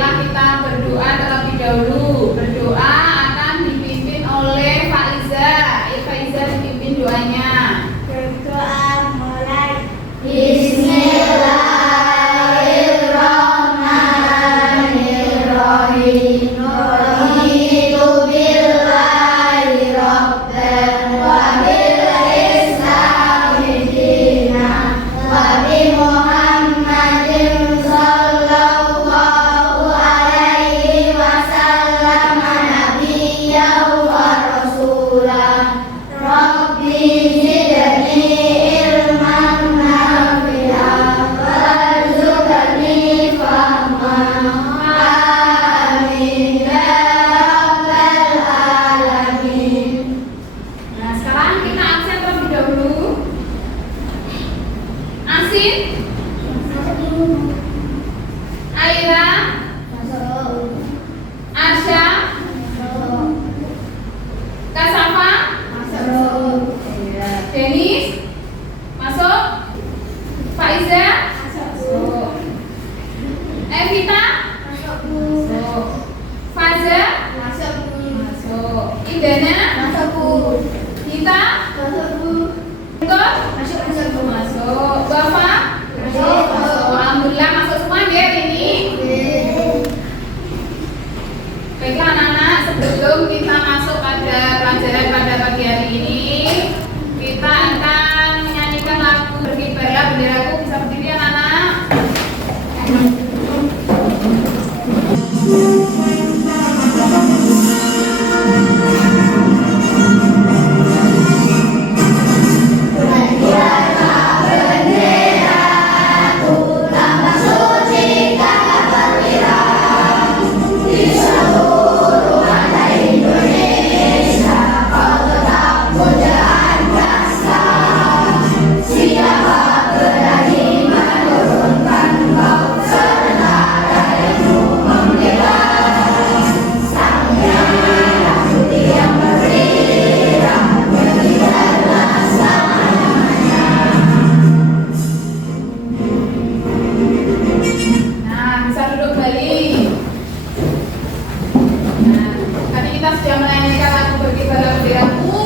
marilah kita berdoa terlebih dahulu. Berdoa akan dipimpin oleh Faiza. Faiza dipimpin doanya. Berdoa mulai. Bismillahirrahmanirrahim. Raditu billahi rabban wa bil islami dinan wa bi Muhammadin sallallahu alaihi wasallam nabiyyan wa rasulan. Rabbi zidni ilman nafi'an warzuqni fahman. Amin ya rabbal alamin. Nah, sekarang kita absen terlebih dahulu. Asin, Aira, Arsya, Kasafa, Denis, masuk. Faiza, masuk. Evita, masuk. Faza, masuk. Indana, Gita, masuk. Bapak, masuk. Alhamdulillah masuk semua ya ini. Baiklah anak-anak, sebelum kita masuk pada pelajaran pada pagi hari ini, kita akan menyanyikan lagu Berkibarlah Benderaku. Bisa berdiri anak-anak. Nah, bisa duduk kembali. Nah, tadi kita sudah menyanyikan lagu Berkibarlah Benderaku.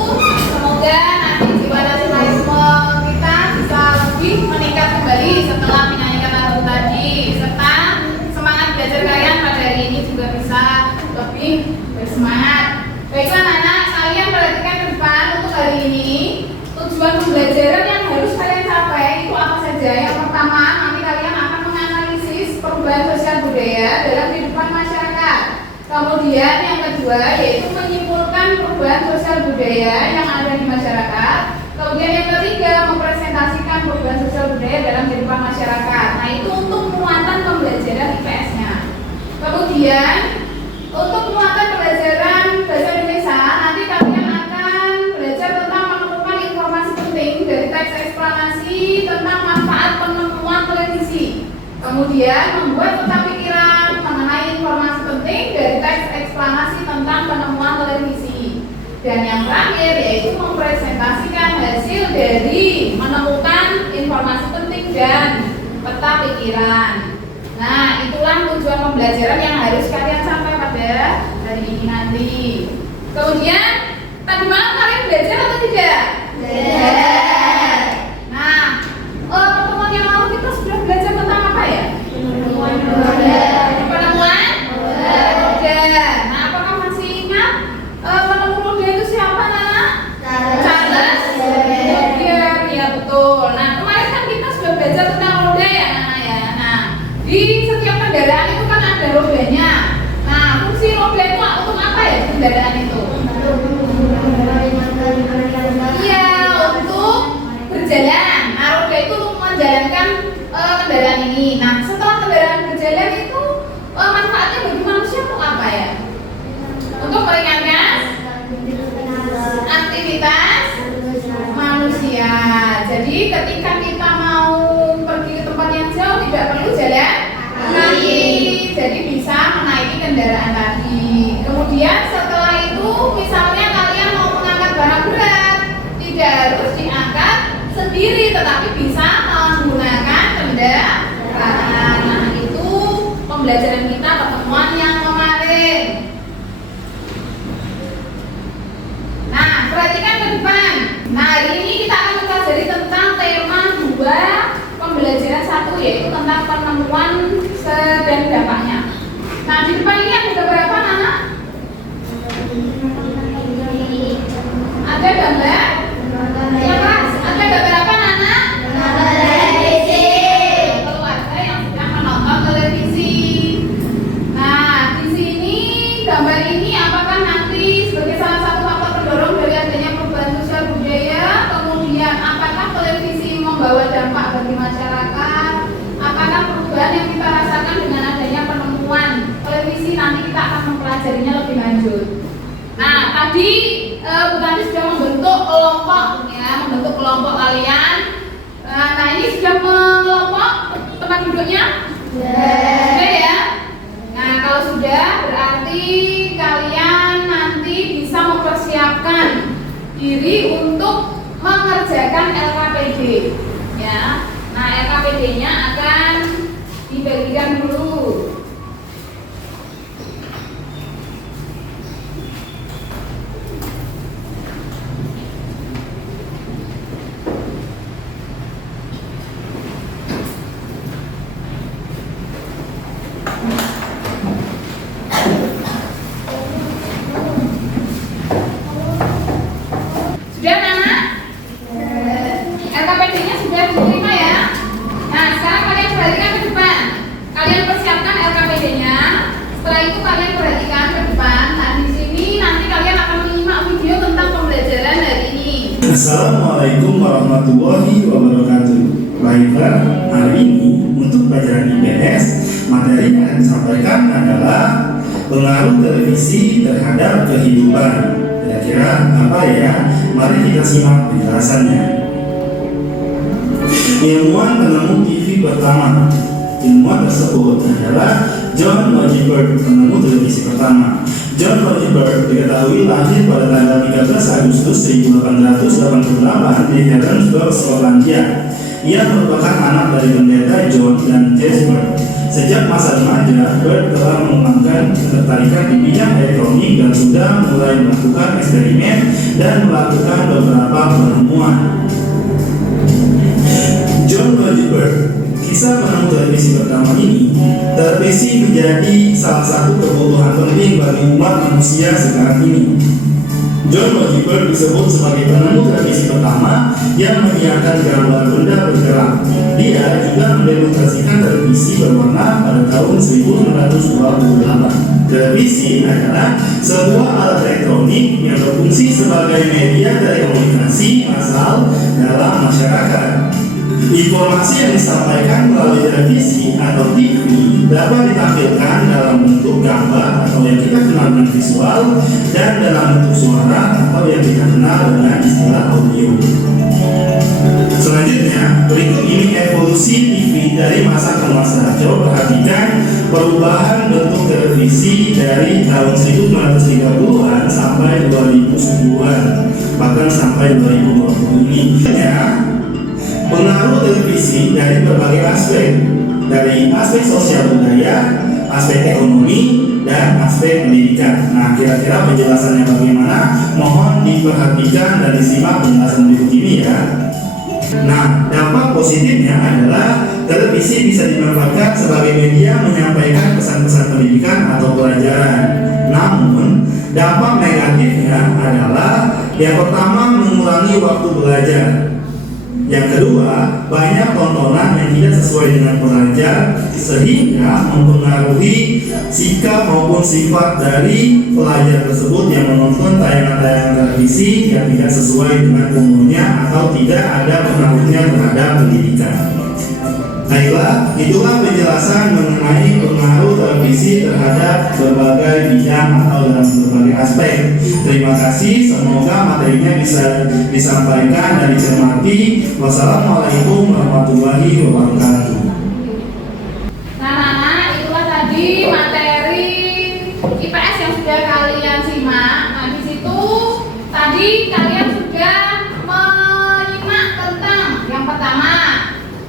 Semoga nanti jiwa nasionalisme kita bisa lebih meningkat kembali setelah menyanyikan lagu tadi, serta semangat belajar kalian pada hari ini juga bisa lebih bersemangat. Baiklah anak-anak, kalian perhatikan ke depan untuk hari ini. Tujuan pembelajaran yang harus kalian capai itu apa saja? Yang pertama, nanti kalian akan menganalisis perubahan sosial budaya dalam kehidupan masyarakat. Kemudian yang kedua yaitu menyimpulkan perubahan sosial budaya yang ada di masyarakat. Kemudian yang ketiga mempresentasikan perubahan sosial budaya dalam kehidupan masyarakat. Nah, itu untuk muatan pembelajaran IPS-nya. Kemudian untuk muatan pembelajaran bahasa Indonesia, nanti kalian akan belajar tentang menemukan informasi penting dari teks eksplanasi tentang manfaat penemuan televisi. Kemudian membuat peta pikiran mengenai informasi penting dari teks eksplanasi tentang penemuan televisi. Dan yang terakhir yaitu mempresentasikan hasil dari menemukan informasi penting dan peta pikiran. Nah, itulah tujuan pembelajaran yang harus kalian sampai pada hari ini nanti. Kemudian, tadi malam kalian belajar atau tidak? Belajar. Nah, pertemuan yang lalu kita sudah belajar tentang apa ya? Penemuan. Nah, apakah masih ingat penemu roda itu siapa, Nana? Charles Babbage. Ya betul. Nah, kemarin kan kita sudah belajar tentang roda ya, Nana ya. Nah, di setiap kendaraan itu kan ada rodanya. Nah, fungsi roda itu untuk apa ya kendaraan itu? Iya, untuk berjalan. Nah, roda itu untuk menjalankan kendaraan ini. Nah, setelah kendaraan berjalan itu manfaatnya bagi manusia untuk apa ya? Untuk meringankan aktivitas manusia. Jadi ketika kita mau pergi ke tempat yang jauh tidak perlu jalan kaki, jadi bisa menaiki kendaraan tadi. Kemudian setelah itu misalnya kalian mau mengangkat barang berat, tidak harus diangkat sendiri tetapi bisa menggunakan kendaraan. Nah, itu pembelajaran kita pertemuan pertemuan yang kemarin. Nah, perhatikan ke depan. Nah, hari ini kita akan mempelajari tentang tema 2 pembelajaran 1, yaitu tentang penemuan dan dampaknya. Nah, di depan ini ada beberapa anak. Ada gambar? Yang keras. Ada beberapa anak? televisi. Keluarga yang sedang menonton televisi. Nah, di sini gambar ini apakah nanti sebagai salah satu faktor pendorong dari adanya perubahan sosial budaya? Kemudian apakah televisi membawa dampak bagi masyarakat? Apakah perubahan yang kita rasakan dengan adanya penemuan televisi nanti kita akan mempelajarinya lebih lanjut. Nah, tadi Bu Tanti sudah membentuk kelompok ya, membentuk kelompok kalian. Nah, ini sudah mengelompok tempat duduknya? Sudah ya? Nah, kalau sudah berarti kalian nanti bisa mempersiapkan diri untuk mengerjakan LKPD ya. Nah, LKPD-nya akan dibagikan dulu. Sudah anak? LKPD-nya sudah diterima ya? Nah, sekarang kalian perhatikan ke depan. Kalian persiapkan LKPD-nya. Setelah itu kalian perhatikan ke depan. Nah, di sini nanti kalian akan menyimak video tentang pembelajaran hari ini. Assalamualaikum warahmatullahi wabarakatuh. Baiklah, hari ini untuk pelajaran IPS, materi yang akan disampaikan adalah pengaruh televisi terhadap kehidupan. Kira-kira apa ya? Mari kita simak penjelasannya. Ilmuwan penemu TV pertama. Ilmuwan tersebut adalah John Logie Baird, penemu televisi pertama. John Logie Baird diketahui lahir pada tanggal 13 Agustus 1888 di Helensburgh, Skotlandia. Ia merupakan anak dari pendeta John dan Jess Baird. Sejak masa remaja, Baird telah mengembangkan ketertarikan di bidang elektronik dan sudah mulai melakukan eksperimen dan melakukan beberapa penemuan. John Logie Baird, kisah penemu televisi pertama ini, televisi menjadi salah satu kebutuhan penting bagi umat manusia sekarang ini. John Logie Baird disebut sebagai penemu televisi pertama yang menyiarkan gambar benda bergerak. Dia juga mendemonstrasikan televisi berwarna pada tahun 1928. Televisi adalah sebuah alat elektronik yang berfungsi sebagai media telekomunikasi massal dalam masyarakat. Informasi yang disampaikan melalui televisi atau TV dapat ditampilkan dalam bentuk gambar atau yang kita kenal dengan visual dan dalam bentuk suara atau yang kita kenal dengan istilah audio. Selanjutnya, berikut ini evolusi TV dari masa ke masa. Coba perhatikan perubahan bentuk televisi dari tahun 1930-an sampai 2010-an, bahkan sampai 2020 ini. Pengaruh televisi dari berbagai aspek, dari aspek sosial budaya, aspek ekonomi, dan aspek pendidikan. Nah, kira-kira penjelasannya bagaimana? Mohon diperhatikan dan disimak penjelasan berikut ini ya. Nah, dampak positifnya adalah televisi bisa dimanfaatkan sebagai media menyampaikan pesan-pesan pendidikan atau pelajaran. Namun, dampak negatifnya adalah yang pertama mengurangi waktu belajar. Yang kedua, banyak tontonan yang tidak sesuai dengan pelajar sehingga mempengaruhi sikap maupun sifat dari pelajar tersebut yang menonton tayangan-tayangan televisi yang tidak sesuai dengan umurnya atau tidak ada pengaruhnya terhadap pendidikan. Baiklah, itulah penjelasan mengenai pengaruh televisi terhadap berbagai bidang atau dalam berbagai aspek. Terima kasih, semoga materinya bisa disampaikan dan dicermati. Wassalamualaikum warahmatullahi wabarakatuh. Nah, itulah tadi materi IPS yang sudah kalian simak. Nah, di situ tadi kalian sudah menyimak tentang yang pertama,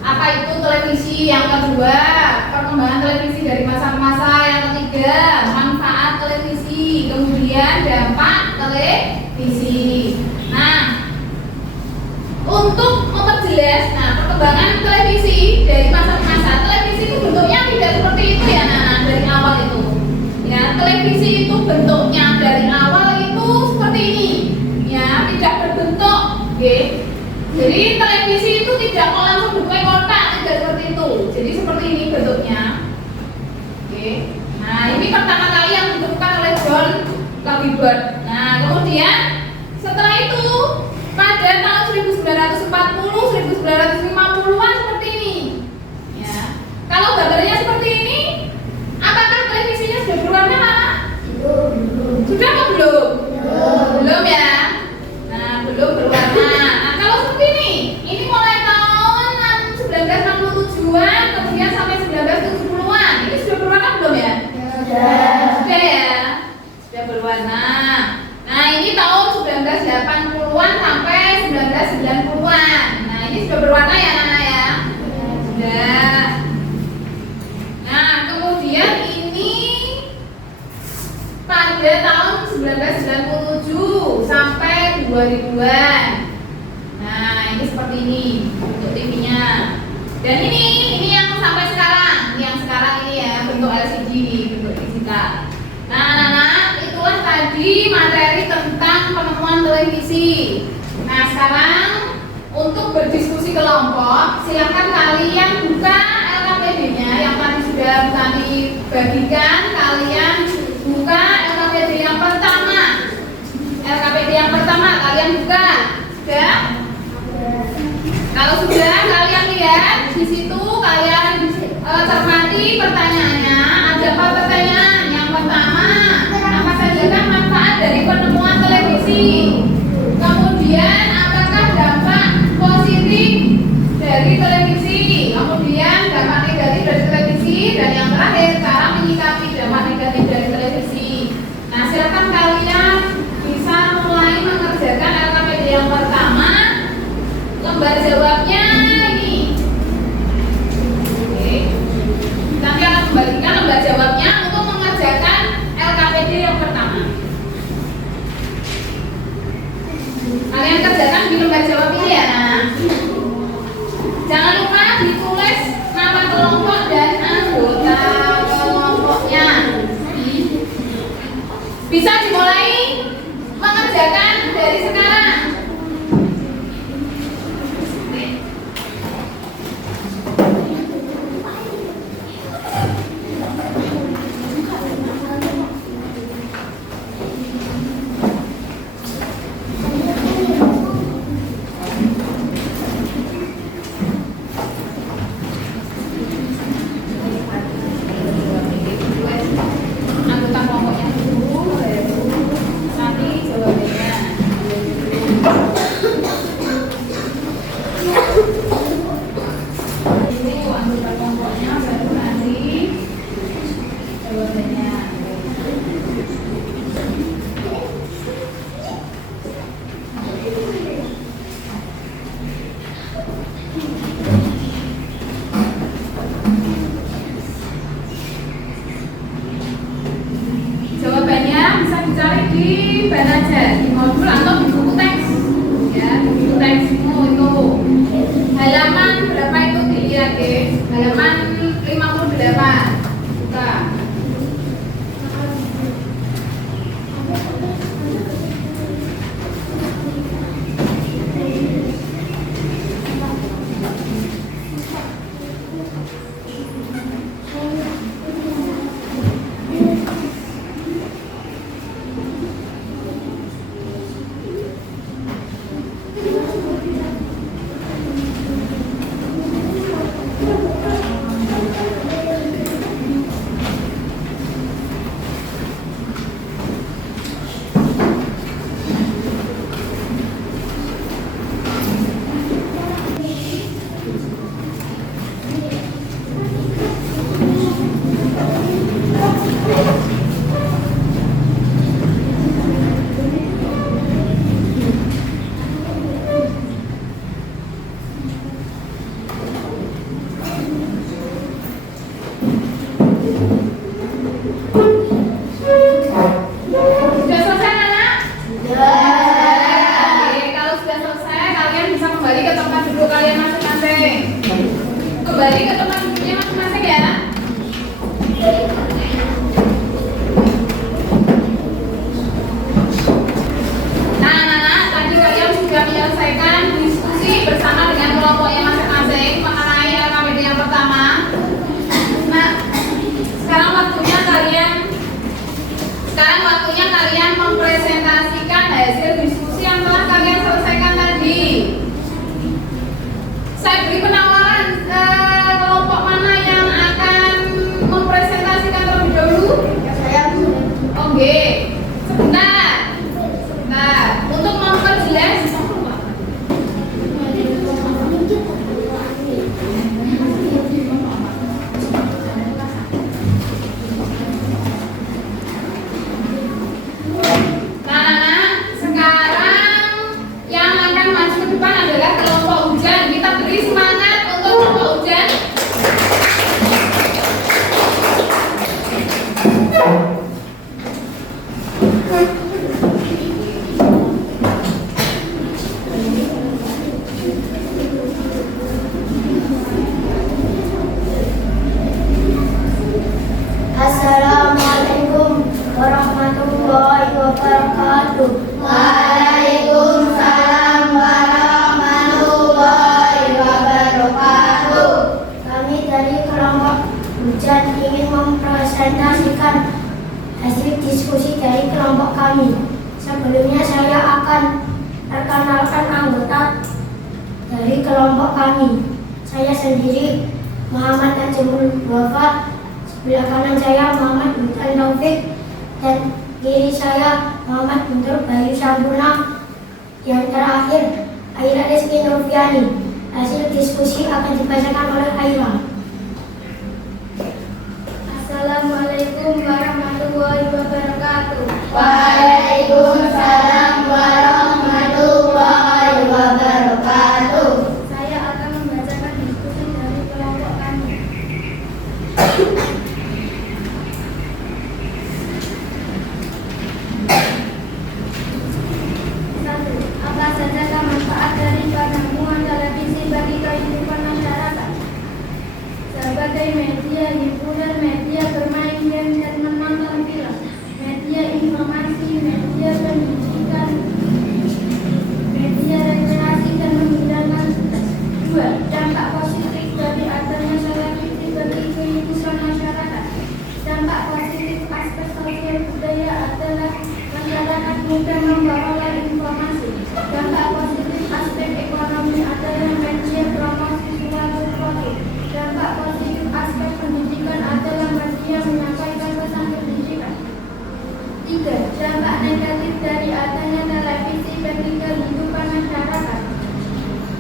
apa itu televisi, yang kedua perkembangan televisi dari masa ke masa, yang ketiga Tiga, manfaat televisi, kemudian dampak televisi. Nah, untuk memperjelas, perkembangan televisi dari masa ke masa, televisi itu bentuknya tidak seperti itu ya, dari awal itu. Ya, televisi itu bentuknya dari awal itu seperti ini, ya, tidak berbentuk, Jadi televisi itu tidak langsung bentuknya kotak, tidak seperti itu. Jadi seperti ini bentuknya. Nah, ini pertama kali yang ditemukan oleh John Lagibert. Nah, kemudian setelah itu pada tahun 1940, 1950-an seperti ini. Ya. Kalau gambarnya seperti ini, apakah televisinya sudah berwarna? Sudah atau belum? Belum ya. Nah, belum berwarna. Nah, kalau seperti ini mulai tahun 1967-an, kemudian sampai 1970-an. Ini sudah berwarna belum ya? Sudah ya. Sudah berwarna. Nah, ini tahun 1980-an sampai 1990-an. Nah, ini sudah berwarna ya, Nana ya? Sudah. Nah, kemudian ini pada tahun 1997 sampai 2000-an. Nah, ini seperti ini bentuk TV-nya. Dan ini yang sampai sekarang. Ini yang sekarang ini ya, bentuk LCD, bentuk digital. Nah, anak-anak, itulah tadi materi tentang penemuan televisi. Nah, sekarang untuk berdiskusi kelompok, silakan kalian buka LKPD-nya yang tadi sudah kami bagikan. Kalian buka LKPD yang pertama. LKPD yang pertama kalian buka. Sudah? Kalau sudah, kalian lihat di situ, kalian cermati pertanyaannya. Ada apa pertanyaan? Yang pertama, apa saja manfaat dari penemuan televisi? Kemudian, apakah dampak positif dari televisi? Kemudian, dampak negatif dari televisi? Dan yang terakhir, cara menyikapi dampak negatif dari televisi. Nah, silakan kalian bisa mulai mengerjakan LKPD yang pertama. Lembar jawabnya ini. Oke. Nanti akan kembalikan lembar jawabnya untuk mengerjakan LKPD yang pertama. Kalian kerjakan di lembar jawab ini ya, nah. Jangan lupa ditulis nama kelompok dan anggota kelompoknya. Bisa dimulai mengerjakan dari sekarang. Anggota kelompoknya dulu, nanti jawabannya. Ini anggota kelompoknya baru nanti jawabannya. Jawabannya bisa dicari di mana aja, di modul atau di buku teks. Ya, di buku teksmu itu. Halaman berapa itu dilihat, halaman 58. Buka. mempresentasikan hasil diskusi yang telah kalian selesaikan tadi. Saya beri penawaran kelompok mana yang akan mempresentasikan terlebih dahulu? Saya Oke, sebentar. Untuk memperjelas Assalamualaikum warahmatullahi wabarakatuh. Waalaikumsalam warahmatullahi wabarakatuh. Kami dari kelompok hujan ingin mempresentasikan hasil diskusi dari kelompok kami. Sebelumnya saya akan perkenalkan anggota dari kelompok kami. Saya sendiri Muhammad Najmul Wafa, sebelah kanan saya Muhammad Hutan Taufik, dan kiri saya Muhammad Guntur Bayu Sampurna. Yang terakhir Aira Rizky Nurfiani. Hasil diskusi akan dibacakan oleh Aira. Assalamualaikum warahmatullahi wabarakatuh. Waalaikumsalam warahmatullahi wabarakatuh. Saya akan membacakan diskusi dari kelompok kami. Satu, apa saja manfaat dari penemuan televisi bagi kehidupan masyarakat? Sebagai media hiburan, media bermain game dan menonton film, media informasi, media pendidikan, media rekreasi dan menghilangkan stres. Dua, dampak positif dari adanya televisi bagi kehidupan masyarakat. Dampak positif aspek sosial budaya adalah masyarakat mudah memperoleh informasi. Dampak positif aspek ekonomi adalah media promosi suatu produk. Dampak positif aspek pendidikan adalah media menyampaikan pesan pendidikan. Tiga, dampak negatif dari adanya televisi bagi kehidupan masyarakat.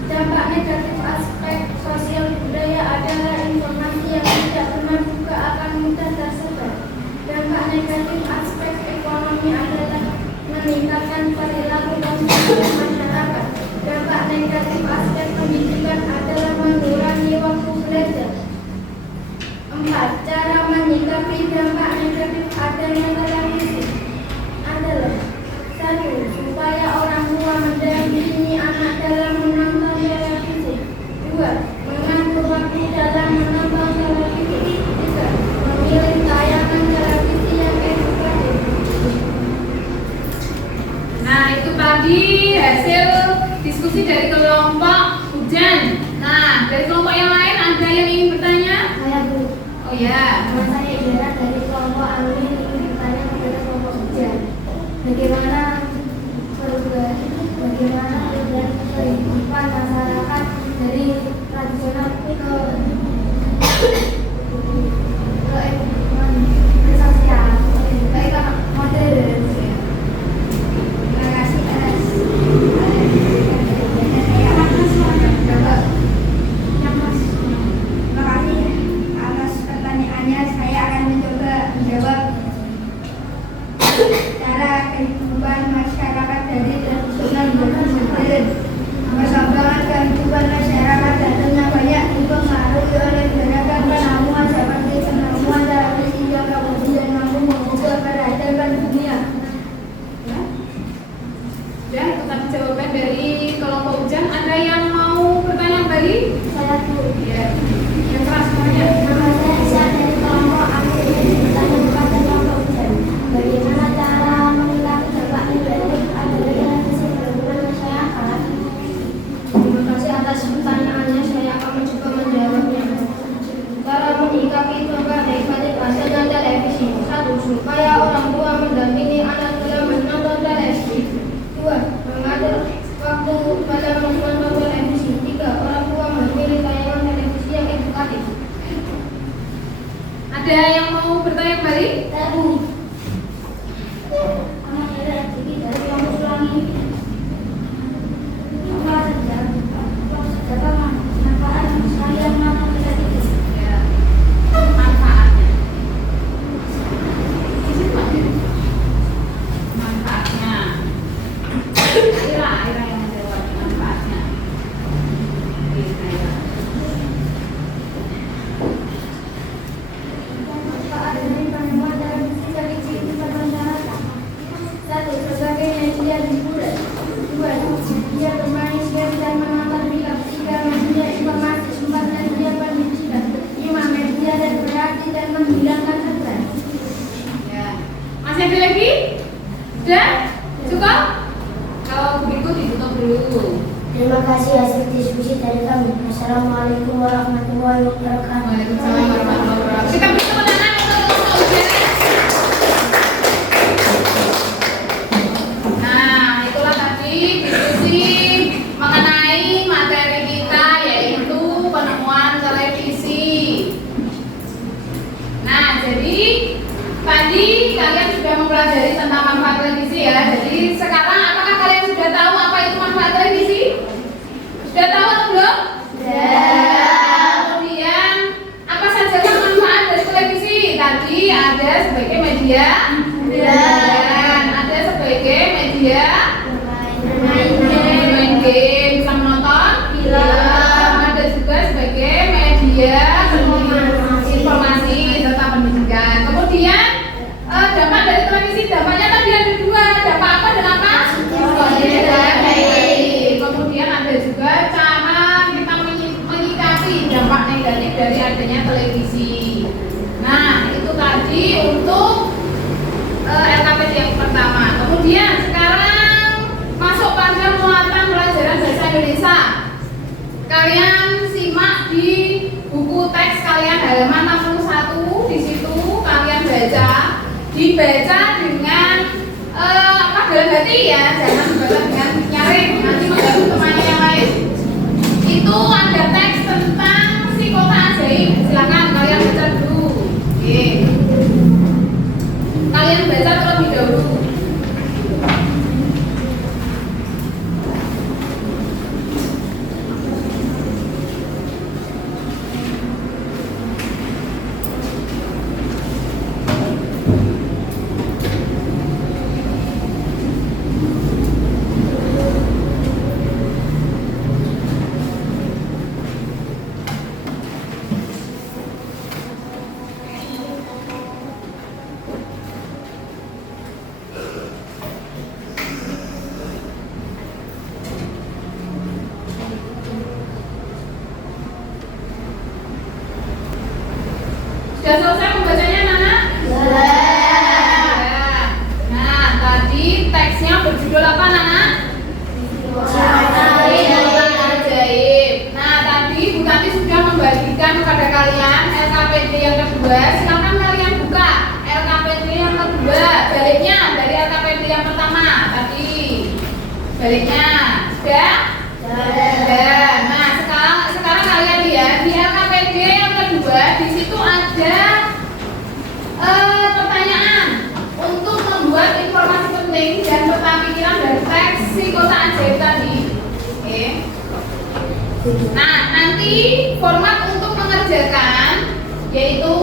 Dampak negatif aspek sosial budaya adalah informasi yang tidak benar juga akan mudah tersebar. Dampak negatif aspek ekonomi adalah meningkatkan perilaku konsumsi masyarakat. Dampak negatif aspek pendidikan adalah mengurangi waktu belajar. Empat, cara menyikapi dampak negatif adanya televisi adalah: satu, supaya orang tua mendampingi anak dalam menonton televisi. Dua, mengatur waktu dalam menonton televisi. Tiga, memilih tayangan televisi yang edukatif. Nah, itu tadi hasil diskusi dari kelompok hujan. Nah, dari kelompok yang lain ada yang ingin bertanya? Saya Bu. Oh ya. Nama saya Idara dari kelompok alumni ingin bertanya kepada kelompok hujan. Bagaimana perubahan kehidupan masyarakat dari tradisional ke sosial, ke modern. Terima kasih atas pertanyaannya. Saya akan mencoba menjawab cara kehidupan masyarakat dari tradisional menjadi modern. Perkembangan kehidupan masyarakat tentunya banyak dipengaruhi oleh beragam penemuan seperti penemuan televisi yang kemudian mampu membuka peradaban dunia. Ya, itu tadi jawaban dari kelompok hujan. Ada yang mau bertanya kembali? saya Bu. Ya. Yang keras semuanya. Nama saya Isya dari kelompok alumni ingin bertanya kepada kelompok hujan. Bagaimana cara menghilangkan dampak negatif adanya televisi berhubungan masyarakat? Terima kasih atas pertanyaannya. Saya akan mencoba menjawabnya. Cara menyikapi dampak negatif adanya televisi: satu, supaya orang tua mendampingi anak dalam menonton kembali? Tabu. Anak dari aktivitas dari kampus ulangi. Apa saja? Manfaat sekalian mana kita itu? Ya. Manfaatnya. Manfaatnya. Aira yang menjawab manfaatnya. Aira. Manfaat dari penemuan dalam mencari kehidupan masyarakat. 1. Sebagai media hiburan. 2. Media bermanusia dan menonton film. 3. Media informasi. 4. Media pendidikan. 5. Media dan berarti dan menghilangkan stres. Ya. Masih ada lagi? Sudah? Cukup? Kalau begitu ditutup dulu. Terima kasih hasil diskusi dari kami. Assalamualaikum warahmatullahi wabarakatuh. Waalaikumsalam warahmatullahi wabarakatuh. Kita beri tepuk tangan untuk ujian. Nah, itulah tadi diskusi mengenai materi kita, yaitu penemuan televisi. Nah, jadi tadi kalian sudah mempelajari tentang manfaat televisi ya. Jadi sekarang apakah kalian sudah tahu apa itu manfaat televisi? Sudah tahu atau belum? Kemudian apa saja manfaat dari televisi? Tadi ada sebagai media dan ada sebagai media bermain game, bisa menonton film, ada juga sebagai media informasi serta pendidikan. Kemudian dampak dari televisi, dampaknya tadi ada dua, dampak apa dan apa? Positif dan negatif. Kemudian ada juga cara kita menyikapi dampak negatif dari adanya televisi. Nah, itu tadi untuk LKPD yang pertama. Kemudian sekarang masuk pada muatan pelajaran bahasa Indonesia. Kalian simak di buku teks kalian halaman 61. Di situ kalian dibaca dengan dalam hati ya, jangan dibaca dengan nyaring, nanti mengganggu temannya yang lain. Itu ada teks tentang si kota ajaib. Silakan kalian baca dulu. Oke. Kalian baca terlebih dahulu. Sudah selesai membacanya, Nana? Ya. Nah, tadi teksnya berjudul apa, Nana? Kota Ajaib. Nah, tadi Bu Tati sudah membagikan kepada kalian LKPD yang kedua. Silakan kalian buka LKPD yang kedua. Baliknya dari LKPD yang pertama tadi. Baliknya sudah? Sudah. Nah, sekarang kalian lihat di LKPD yang kedua, di situ ada pertanyaan untuk membuat informasi penting dan peta pikiran dari teks si kota ajaib tadi. Oke. Nah, nanti format untuk mengerjakan yaitu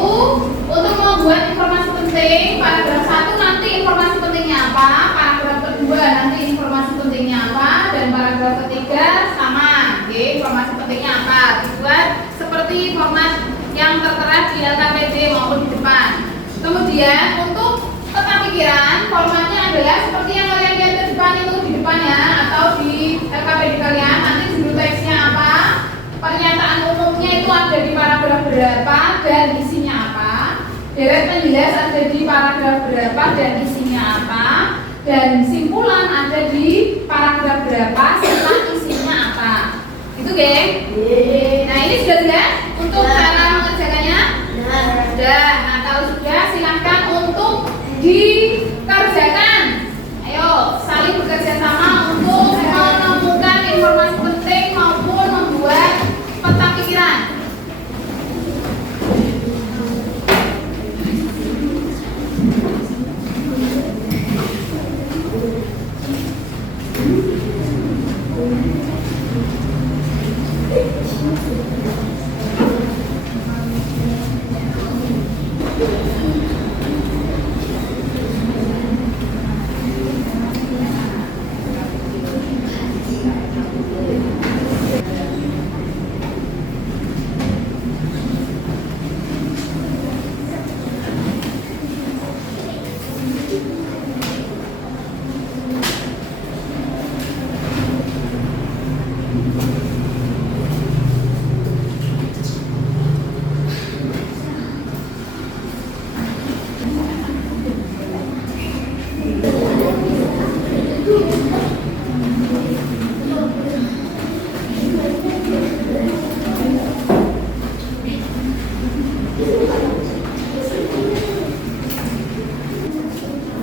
untuk membuat informasi penting. Paragraf 1 nanti informasi pentingnya apa, paragraf kedua nanti informasi pentingnya apa, dan paragraf ketiga sama. Oke, informasi pentingnya apa dibuat seperti format yang tertera di LKPD maupun di depan. Kemudian untuk peta pikiran formatnya adalah seperti yang kalian lihat di depan itu, di depannya atau di LKPD kalian. Nanti judul teksnya apa, pernyataan umumnya itu ada di paragraf berapa dan isinya apa, deret penjelas ada di paragraf berapa dan isinya apa, dan simpulan ada di paragraf berapa serta isinya apa. Itu geng? Nah, ini sudah jelas untuk cara mengerjakannya? Sudah. Nah, kalau sudah silahkan untuk dikerjakan. Ayo saling bekerja sama untuk menemukan informasi penting maupun membuat peta pikiran.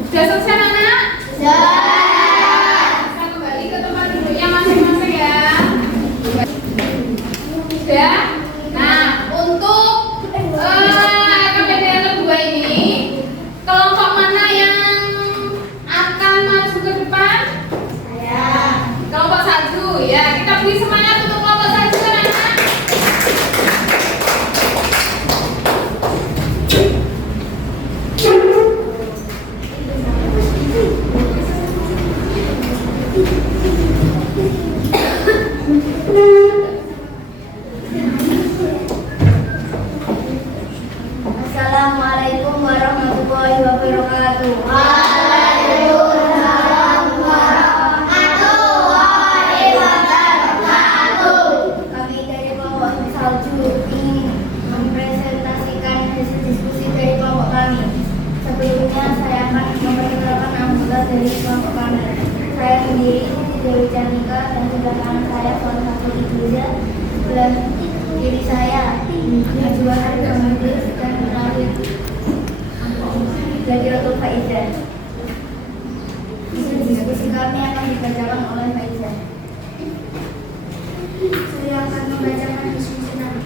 Sudah selesai anak? Bisa kembali ke tempat duduknya masing-masing ya. Sudah? Nah, untuk KPD yang kedua ini, kelompok mana yang akan maju ke depan? Kelompok salju ya. Kita beri semangat untuk kelompok salju anak. Assalamualaikum warahmatullahi wabarakatuh. Kami dari kelompok salju ingin mempresentasikan hasil diskusi dari kelompok kami. Sebelumnya saya akan memperkenalkan anggota dari kelompok kami. Saya sendiri Siti Dewi Cantika dan sebelah kanan saya salah satu ibunya, sebelah kiri saya Najwa Harga Mandis dan terakhir Jadiratul Faizah. Diskusi kami akan dibacakan oleh Faizah. Saya akan membacakan diskusi kami.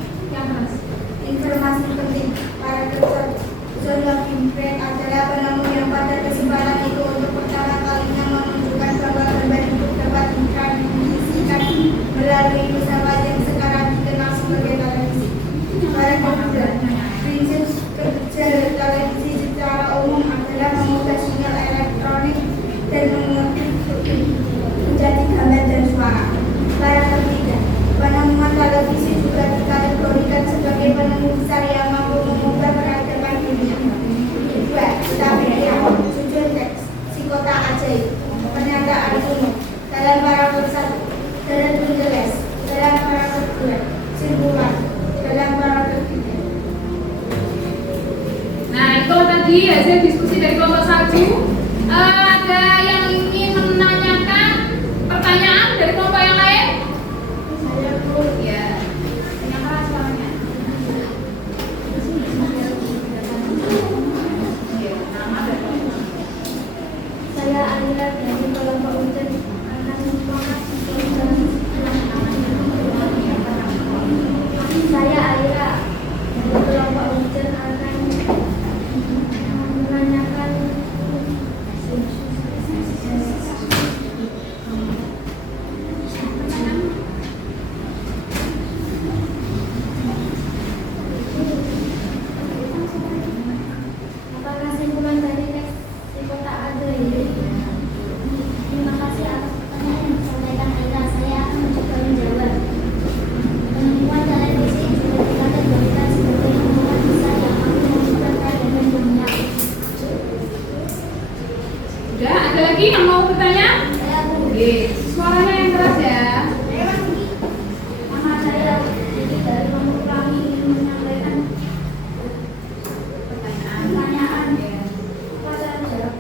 Informasi penting para dokter Zola Kimpret adalah penemu yang pada kesempatan itu untuk pertama kalinya menunjukkan bahwa beban hidup dapat ditransmisikan melalui pesawat yang sekarang dikenal sebagai televisi. Para dokter, prinsip kerja televisi secara umum adalah mengubah sinyal elektronik dan menjadi gambar dan suara. Para ketiga, penemuan televisi juga dikategorikan sebagai penemu besar yang mampu mengubah peradaban dunia. Dua, Wikipedia, judul teks, si kota ajaib, pernyataan umum, dalam paragraf 1, dalam judul les, dalam paragraf 2, simpulan, dalam paragraf 3. Nah, itu tadi hasil diskusi dari kelompok salju. Ada yang ingin menanyakan pertanyaan dari kelompok yang lain? Saya pun Ya. Tanyakan soalnya. Ya, nama dan kelompok. Saya Alila dari kelompok Ujen akan Saya Alila dari kelompok Ujen akan menanyakan apa kesimpulan dari teks si kota ajaib. Terima kasih atas pertanyaan yang disampaikan Alila. Saya akan mencoba menjawab. Penemuan televisi juga dikategorikan sebagai penemuan besar yang mampu mengubah peradaban dunia. Sudah, ada lagi yang mau bertanya? Oke, suaranya yang keras ya. Nama saya jadi dari kelompok kami ingin menyampaikan pertanyaan apa saja.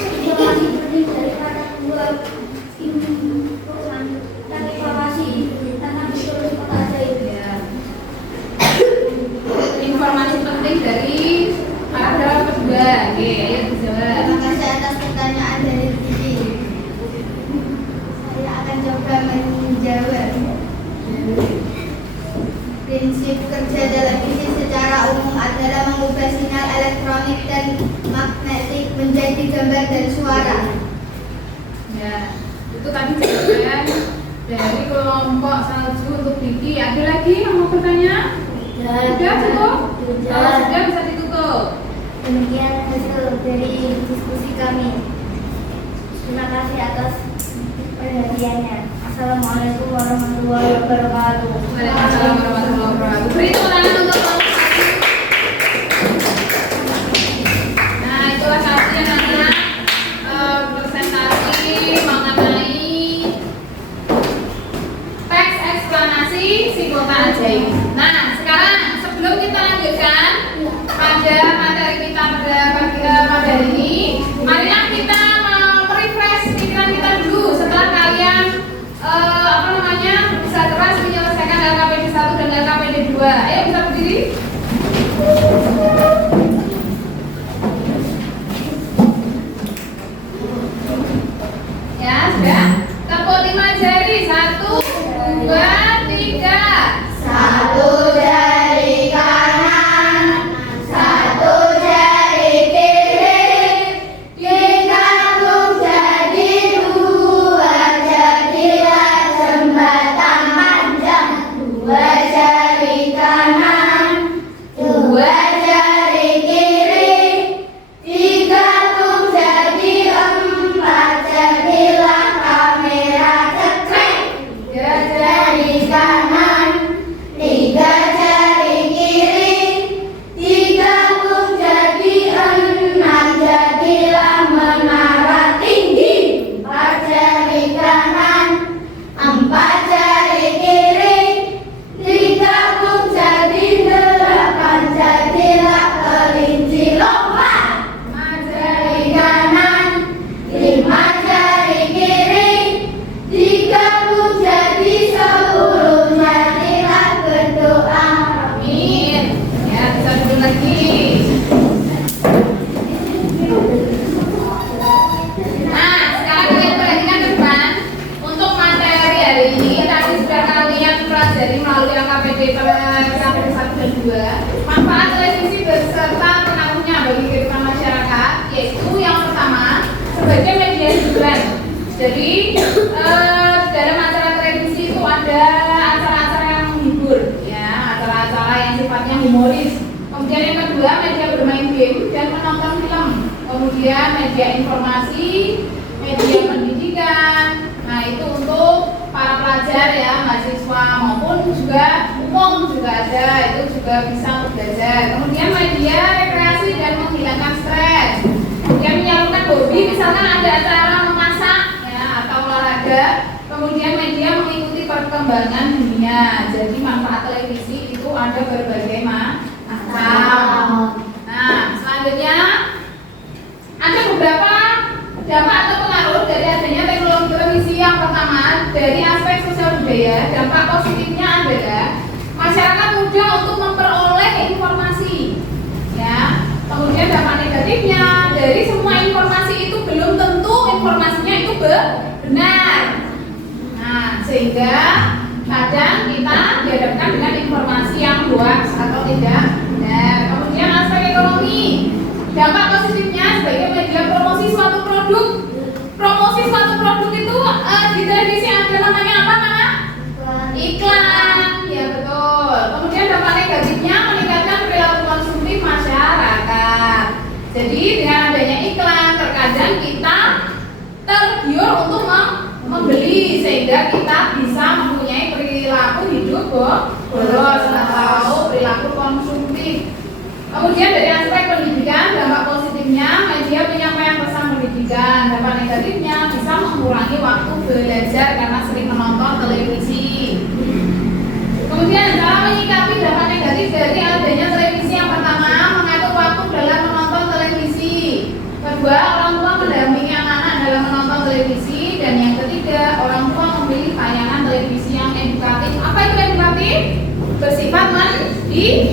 Informasi penting daripada dua dan informasi tentang historis kota ajaib. Ya. Informasi penting dari paragraf kedua. Oke, ayo dijawab. Terima kasih atas pertanyaan dari Titi. Saya akan coba menjawab. Prinsip kerja televisi secara umum adalah mengubah sinyal elektronik dan magnetik menjadi gambar dan suara. Ya, itu tadi jawaban dari kelompok salju untuk Diki. Ada lagi yang mau bertanya? Sudah cukup? Kalau sudah bisa ditutup. Demikian hasil dari diskusi kami. Terima kasih atas perhatiannya. Assalamualaikum warahmatullahi wabarakatuh. Waalaikumsalam warahmatullahi wabarakatuh. Beri tepuk tangan untuk kelompok salju. Nah, itulah saatnya sebagai media hiburan. Jadi dalam acara televisi itu ada acara-acara yang menghibur, ya, acara-acara yang sifatnya humoris. Kemudian yang kedua, media bermain game dan menonton film. Kemudian media informasi, media pendidikan. Nah, itu untuk para pelajar ya, mahasiswa maupun juga umum juga ada, itu juga bisa untuk belajar. Kemudian media rekreasi dan menghilangkan stres. Kemudian menyalurkan hobi, misalkan ada acara memasak ya atau olahraga. Kemudian media mengikuti perkembangan dunia. Jadi manfaat televisi itu ada berbagai macam. Nah, selanjutnya ada beberapa dampak atau pengaruh dari adanya teknologi televisi. Yang pertama, dari aspek sosial budaya, dampak positifnya adalah masyarakat mudah untuk memperoleh informasi, ya. Kemudian dampak negatifnya, dari semua informasi itu belum tentu informasinya itu benar. Nah, sehingga kadang kita dihadapkan dengan informasi yang hoax atau tidak benar. Kemudian aspek ekonomi, dampak positifnya sebagai media promosi suatu produk. Promosi suatu produk itu di televisi ada namanya apa, Nana? Iklan, ya betul. Kemudian dampak negatifnya meningkatkan perilaku konsumtif masyarakat. Jadi dengan adanya iklan, terkadang kita tergiur untuk membeli sehingga kita bisa mempunyai perilaku hidup boros atau perilaku konsumtif. Kemudian dari aspek pendidikan, dampak positifnya media penyampaian pesan pendidikan. Dampak negatifnya bisa mengurangi waktu belajar karena sering menonton televisi. Kemudian cara menyikapi dampak negatif dari adanya televisi, yang pertama, mengatur waktu dalam menonton televisi. Kedua, orang tua mendampingi anak-anak dalam menonton televisi. Dan yang ketiga, orang tua memilih tayangan televisi yang edukatif. Apa itu edukatif? Bersifat mendidik.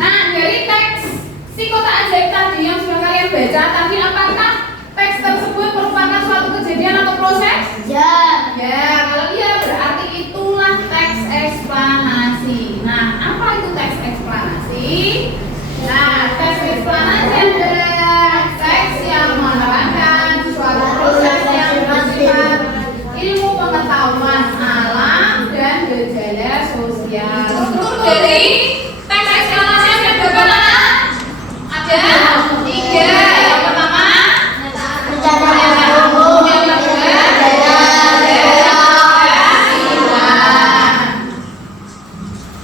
Nah, dari teks si kotak ajaib tadi yang sudah kalian baca tadi, apakah teks tersebut merupakan suatu kejadian atau proses? Ya, kalau iya berarti itulah teks eksplanasi. Nah, apa itu teks eksplanasi? Nah, teks eksplanasi adalah teks yang menerangkan suatu proses yang bersifat ilmu pengetahuan alam dan gejala sosial. Struktur dari teks eksplanasi ada berapa, Nana? Ada 3. Yang pertama, pernyataan umum. Yang kedua, kesimpulan.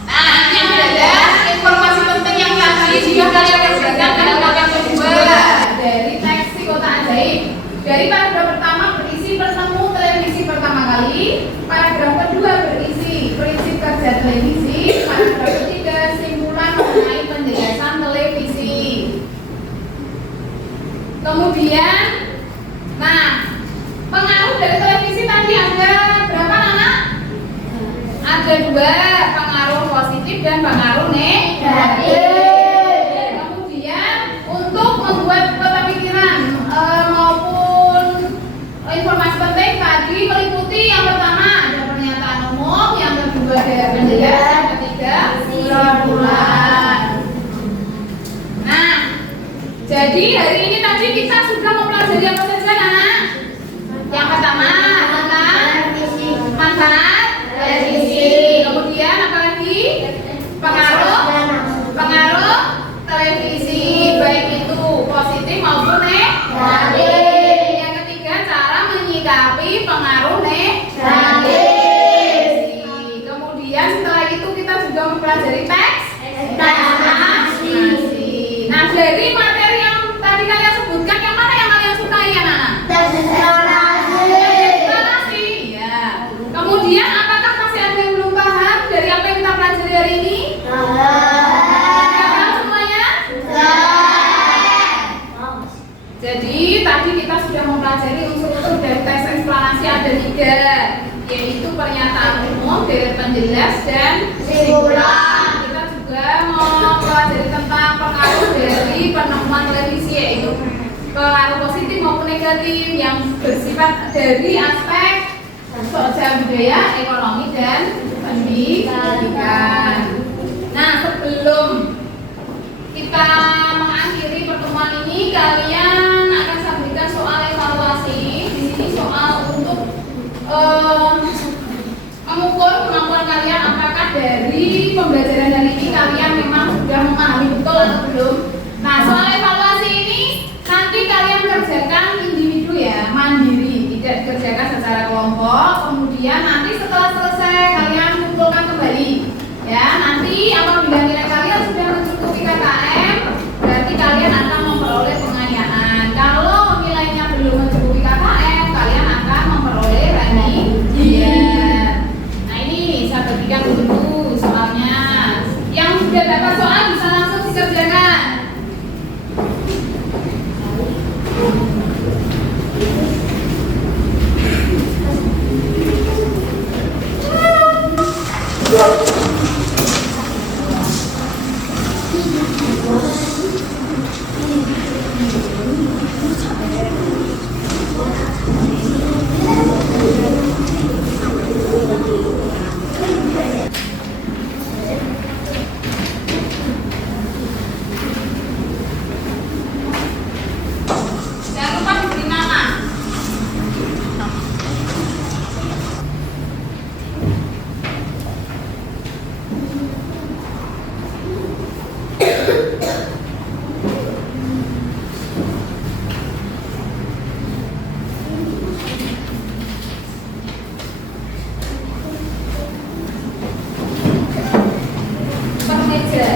Nah, ini ada informasi penting yang tadi sudah kalian kerjakan pada tabel kedua dari teks si kotak ajaib. Dari paragraf pertama berisi bertemu televisi pertama kali, paragraf kedua berisi prinsip kerja televisi, paragraf ketiga simpulan mengenai penjelasan televisi. Kemudian, nah, pengaruh dari televisi tadi ada berapa, Nana? Ada 2, pengaruh positif dan pengaruh negatif. Kemudian untuk membuat peta pikiran maupun informasi penting tadi meliputi yang pertama ada pernyataan umum, yang kedua ada penjelasan, yang ketiga kesimpulan. Nah, jadi hari ini tadi kita sudah mempelajari apa saja, Nana? Yang pertama tentang manfaat televisi. Kemudian apa lagi? Pengaruh televisi, baik itu positif maupun negatif. Yang ketiga, cara menyikapi pengaruh negatif. Kemudian setelah itu kita juga mempelajari teks eksplanasi. Nah, dari materi yang tadi kalian sebutkan, yang mana yang kalian sukai, ya, Nana? Teks eksplanasi. Ya. Kemudian apakah masih ada yang belum paham dari apa yang kita pelajari hari ini? Paham semuanya? Jadi tadi kita sudah mempelajari unsur-unsur dari teks eksplanasi ada 3, yaitu pernyataan umum, deret penjelas, dan kesimpulan. Kita juga mempelajari tentang pengaruh dari penemuan televisi, yaitu pengaruh positif maupun negatif yang bersifat dari aspek sosial budaya, ekonomi, dan pendidikan. Nah, sebelum kita mengakhiri pertemuan ini, kalian kalian apakah dari pembelajaran hari ini kalian memang sudah memahami betul atau belum? Nah, soal evaluasi ini nanti kalian kerjakan individu ya, mandiri, tidak dikerjakan secara kelompok. Kemudian nanti setelah selesai kalian kumpulkan kembali. Ya, nanti apabila nilai kalian sudah mencukupi KKM, berarti kalian akan memperoleh pengayaan. Kalau nilainya belum mencukupi KKM, kalian akan memperoleh ranking. Nah, ini saya bagikan dulu soalnya. Yang sudah dapat soal bisa langsung dikerjakan. Jangan lupa diberi nama. Per meja.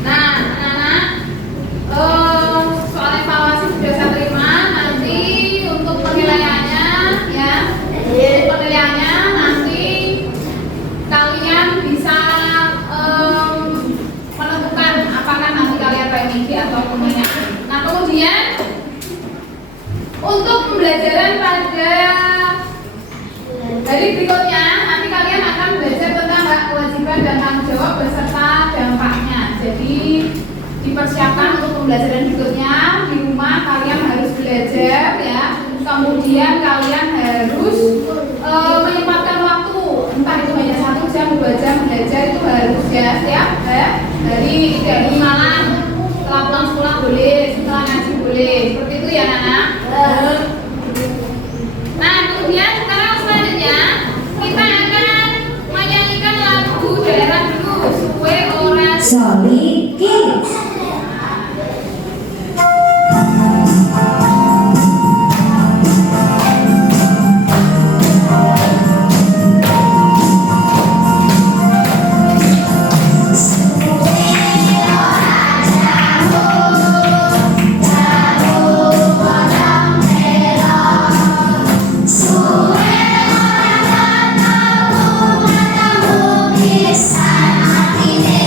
Nah, anak-anak, soal evaluasi sudah saya terima. Nanti untuk penilaiannya, ya, penilaiannya nanti kalian bisa menentukan apakah nanti kalian remedi atau peminat. Nah, kemudian untuk pembelajaran pada hari berikutnya, nanti kalian akan belajar tentang hak, kewajiban dan tanggung jawab beserta dampaknya. Jadi dipersiapkan untuk pembelajaran berikutnya. Di rumah kalian harus belajar ya. Kemudian kalian harus menyempatkan waktu, entah itu hanya 1 jam, 2 jam belajar, itu harus ya setiap hari, dari malam, setelah pulang sekolah boleh, setelah ngaji boleh, seperti itu ya Nana. Nah, kemudian sekarang selanjutnya kita akan menyanyikan lagu daerah dulu, Suwe Ora Solid Kids. Kisah hati ini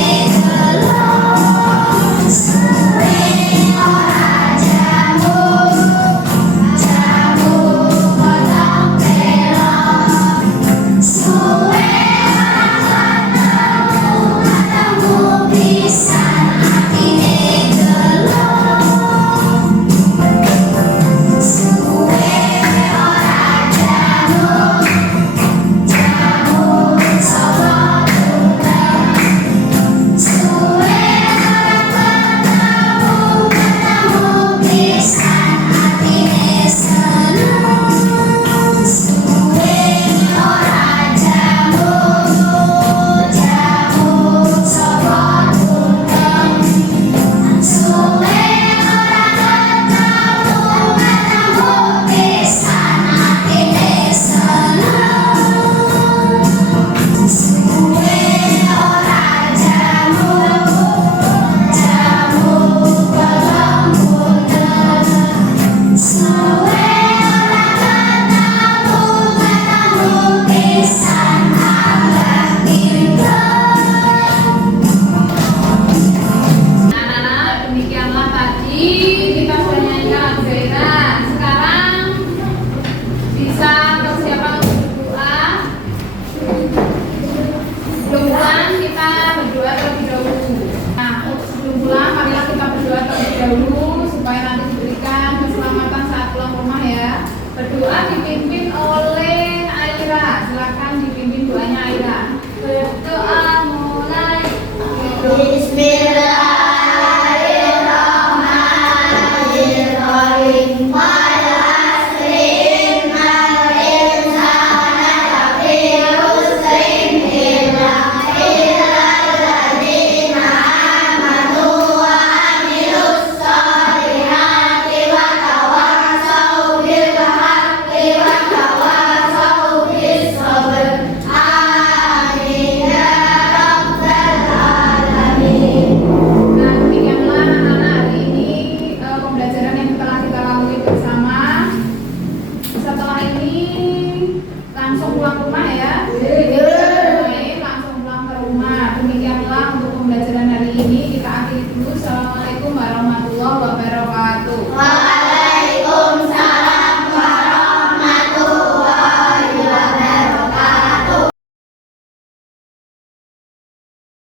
Waalaikumsalam.